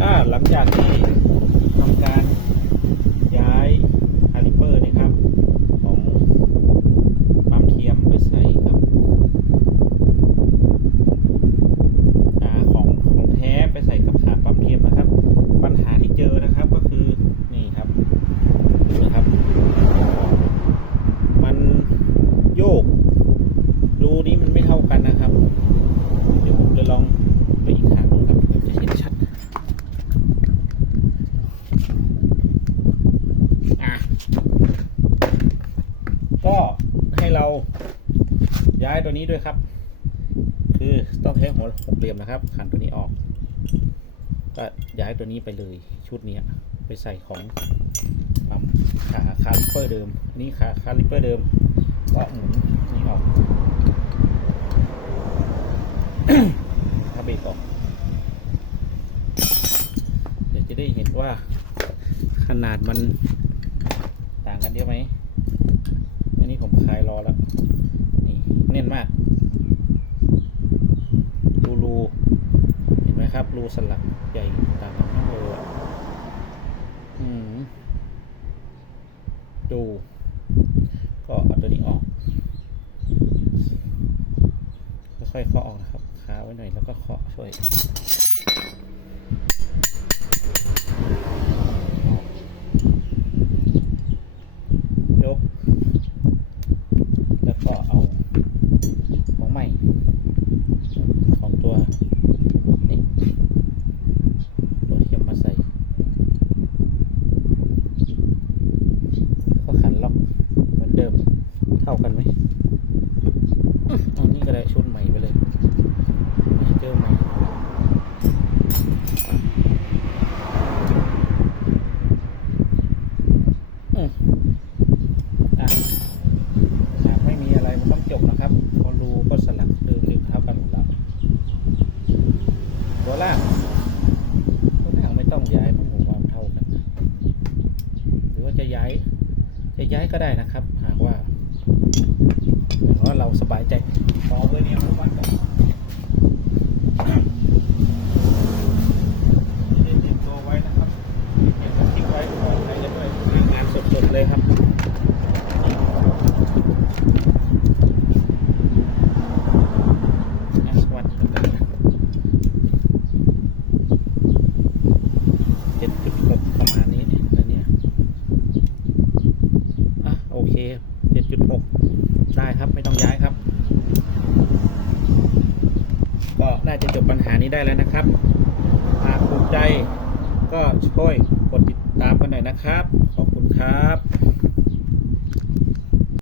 ก็หลังจากที่ทำการย้ายคาลิเปอร์นะครับ ของปั๊มเทียมไปใส่กับอของของแท้ไปใส่กับขาปั๊มเทียมนะครับ ปัญหาที่เจอนะครับก็คือนี่ครับนะครับ มันโยก รูนี้มันไม่เท่ากันนะครับ เดี๋ยวผมจะลองไปอีกทางดูครับเดี๋ยวจะเห็นชัดอะก็ให้เรา ย้ายตัวนี้ด้วยครับ คือต้องใช้หัวหกเหลี่ยมนะครับขันตัวนี้ออก ก็ย้ายตัวนี้ไปเลยชุดนี้ไปใส่ของปั๊มขาคาลิปเปอร์เดิมอันนี่ขาคาลิปเปอร์เดิมก็หมุนนี่ออกถ้าเบรกออกเดี๋ยวจะได้เห็นว่าขนาดมันต่างกันเยอะไหมอันนี้ผมคลายรอแล้ว นี่แน่นมากดูรูเห็นไหมครับ รูสลักใหญ่ต่างกันมากเลยอะอืมดู ก็เอาตัวนี้ออกค่อยๆเคาะออกนะครับคาไว้หน่อยแล้วก็เคาะช่วยก แล้วก็เอาของใหม่ ของตัว นี่ ตัวเทียมมาใส่ก็ขันล็อกเหมือนเดิม เท่ากันไหมอื้อเอานี่ก็ได้ชุดใหม่ไปเลยเจอใหม่อืมอะไม่มีอะไรมันต้องจบนะครับ พอรูก็สลักเดิมเดิมเท่ากันหมดแล้วตัวล่างตัวล่างไม่ต้องย้ายมันหมู่ความเท่ากัน หรือว่าจะย้าย จะย้ายก็ได้นะครับ หากว่า แต่ว่าเราสบายใจต่อเบอร์นี้มันวัดกันจะได้เตรียมตัวไว้นะครับเตรียมทิ้งไว้ขอใช้กันด้วยงานสดๆเลยครับงานสวัสดิ์กันนะเจ็ดจุดหกประมาณนี้แล้วเนี่ยอะโอเค 7.6 ได้ครับไม่ต้องย้ายครับ ก็น่าจะจบปัญหานี้ได้แล้วนะครับ หากถูกใจก็ช่วยกดติดตามกันหน่อยนะครับ ขอบคุณครับ